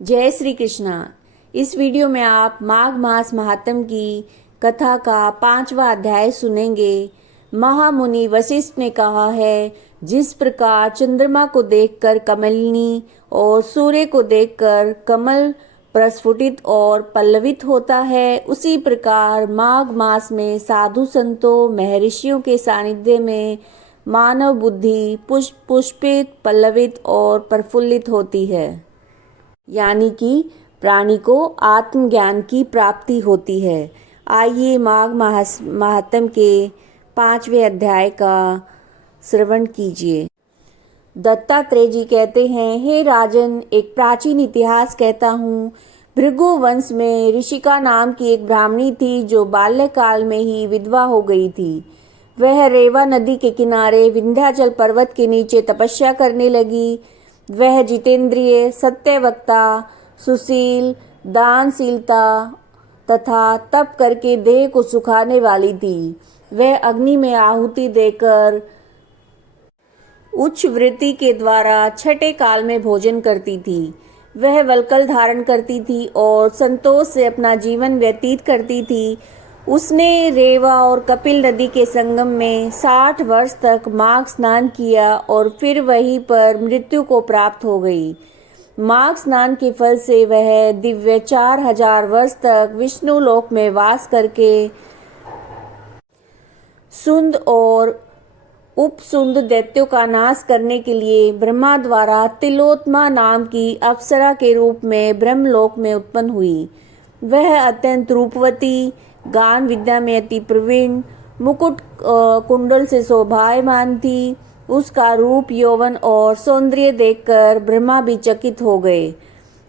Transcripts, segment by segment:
जय श्री कृष्णा। इस वीडियो में आप माघ मास महात्म की कथा का 5वां अध्याय सुनेंगे। महामुनि वशिष्ठ ने कहा है, जिस प्रकार चंद्रमा को देखकर कमलिनी और सूर्य को देखकर कमल प्रस्फुटित और पल्लवित होता है, उसी प्रकार माघ मास में साधु संतों महर्षियों के सानिध्य में मानव बुद्धि पुष्पित, पल्लवित और प्रफुल्लित होती है। यानी कि प्राणी को आत्मज्ञान की प्राप्ति होती है। आइए माघ महात्म के 5वें अध्याय का श्रवण कीजिए। दत्तात्रेय जी कहते हैं, हे राजन, एक प्राचीन इतिहास कहता हूँ। भृगु वंश में ऋषिका नाम की एक ब्राह्मणी थी जो बाल्यकाल में ही विधवा हो गई थी। वह रेवा नदी के किनारे विंध्याचल पर्वत के नीचे तपस्या करने लगी। वह जितेंद्रिय, सत्यवक्ता, सुशील, दानशीलता तथा तप करके देह को सुखाने वाली थी। वह अग्नि में आहुति देकर उच्च वृत्ति के द्वारा छठे काल में भोजन करती थी। वह वल्कल धारण करती थी और संतोष से अपना जीवन व्यतीत करती थी। उसने रेवा और कपिल नदी के संगम में 60 वर्ष तक माघ स्नान किया और फिर वहीं पर मृत्यु को प्राप्त हो गई। माघ स्नान के फल से वह दिव्य 4000 वर्ष तक विष्णु लोक में वास करके सुंद और उपसुंद दैत्यों का नाश करने के लिए ब्रह्मा द्वारा तिलोत्मा नाम की अप्सरा के रूप में ब्रह्मलोक में उत्पन्न हुई। वह अत्यंत रूपवती, गान विद्या में अति प्रवीण, मुकुट कुंडल से शोभायमान थी। उसका रूप, यौवन और सौंदर्य देखकर ब्रह्मा भी चकित हो गए।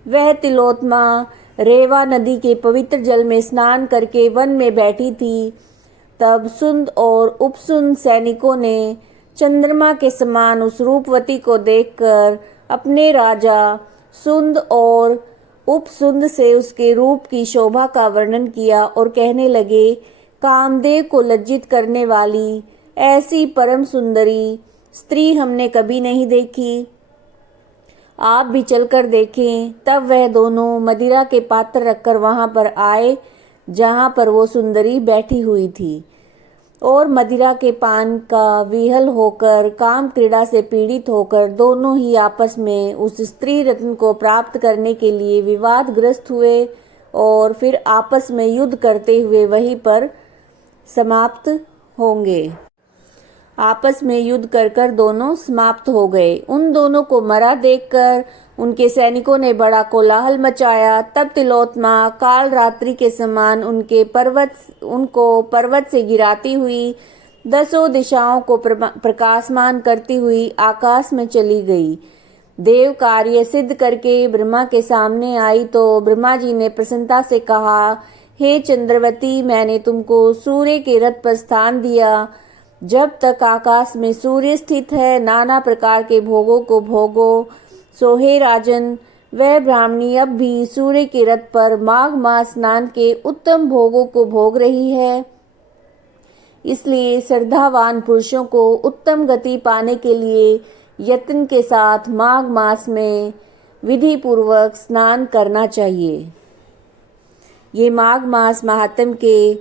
वह तिलोत्मा रेवा नदी के पवित्र जल में स्नान करके वन में बैठी थी। तब सुंद और उपसुंद सैनिकों ने चंद्रमा के समान उस रूपवती को देखकर अपने राजा सुंद और उपसुंद से उसके रूप की शोभा का वर्णन किया और कहने लगे, कामदेव को लज्जित करने वाली ऐसी परम सुंदरी स्त्री हमने कभी नहीं देखी। आप भी चलकर देखें। तब वह दोनों मदिरा के पात्र रखकर वहां पर आए जहां पर वो सुंदरी बैठी हुई थी, और मदिरा के पान का विहल होकर काम क्रीड़ा से पीड़ित होकर दोनों ही आपस में उस स्त्री रत्न को प्राप्त करने के लिए विवादग्रस्त हुए और फिर आपस में युद्ध करते हुए वहीं पर समाप्त होंगे। आपस में युद्ध कर दोनों समाप्त हो गए। उन दोनों को मरा देखकर उनके सैनिकों ने बड़ा कोलाहल मचाया। तब तिलोत्मा काल रात्रि के समान उनको पर्वत से गिराती हुई 10 दिशाओं को प्रकाशमान करती हुई आकाश में चली गई। देव कार्य सिद्ध करके ब्रह्मा के सामने आई तो ब्रह्मा जी ने प्रसन्नता से कहा, हे चंद्रवती, मैंने तुमको सूर्य के रथ पर स्थान दिया। जब तक आकाश में सूर्य स्थित है, नाना प्रकार के भोगों को भोगो। सो हे राजन, वह ब्राह्मणी अब भी सूर्य के रथ पर माघ मास स्नान के उत्तम भोगों को भोग रही है। इसलिए श्रद्धावान पुरुषों को उत्तम गति पाने के लिए यत्न के साथ माघ मास में विधि पूर्वक स्नान करना चाहिए। ये माघ मास महात्म के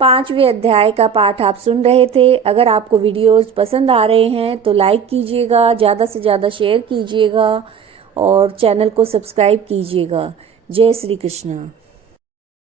5वें अध्याय का पाठ आप सुन रहे थे। अगर आपको वीडियोस पसंद आ रहे हैं तो लाइक कीजिएगा, ज़्यादा से ज़्यादा शेयर कीजिएगा और चैनल को सब्सक्राइब कीजिएगा। जय श्री कृष्ण।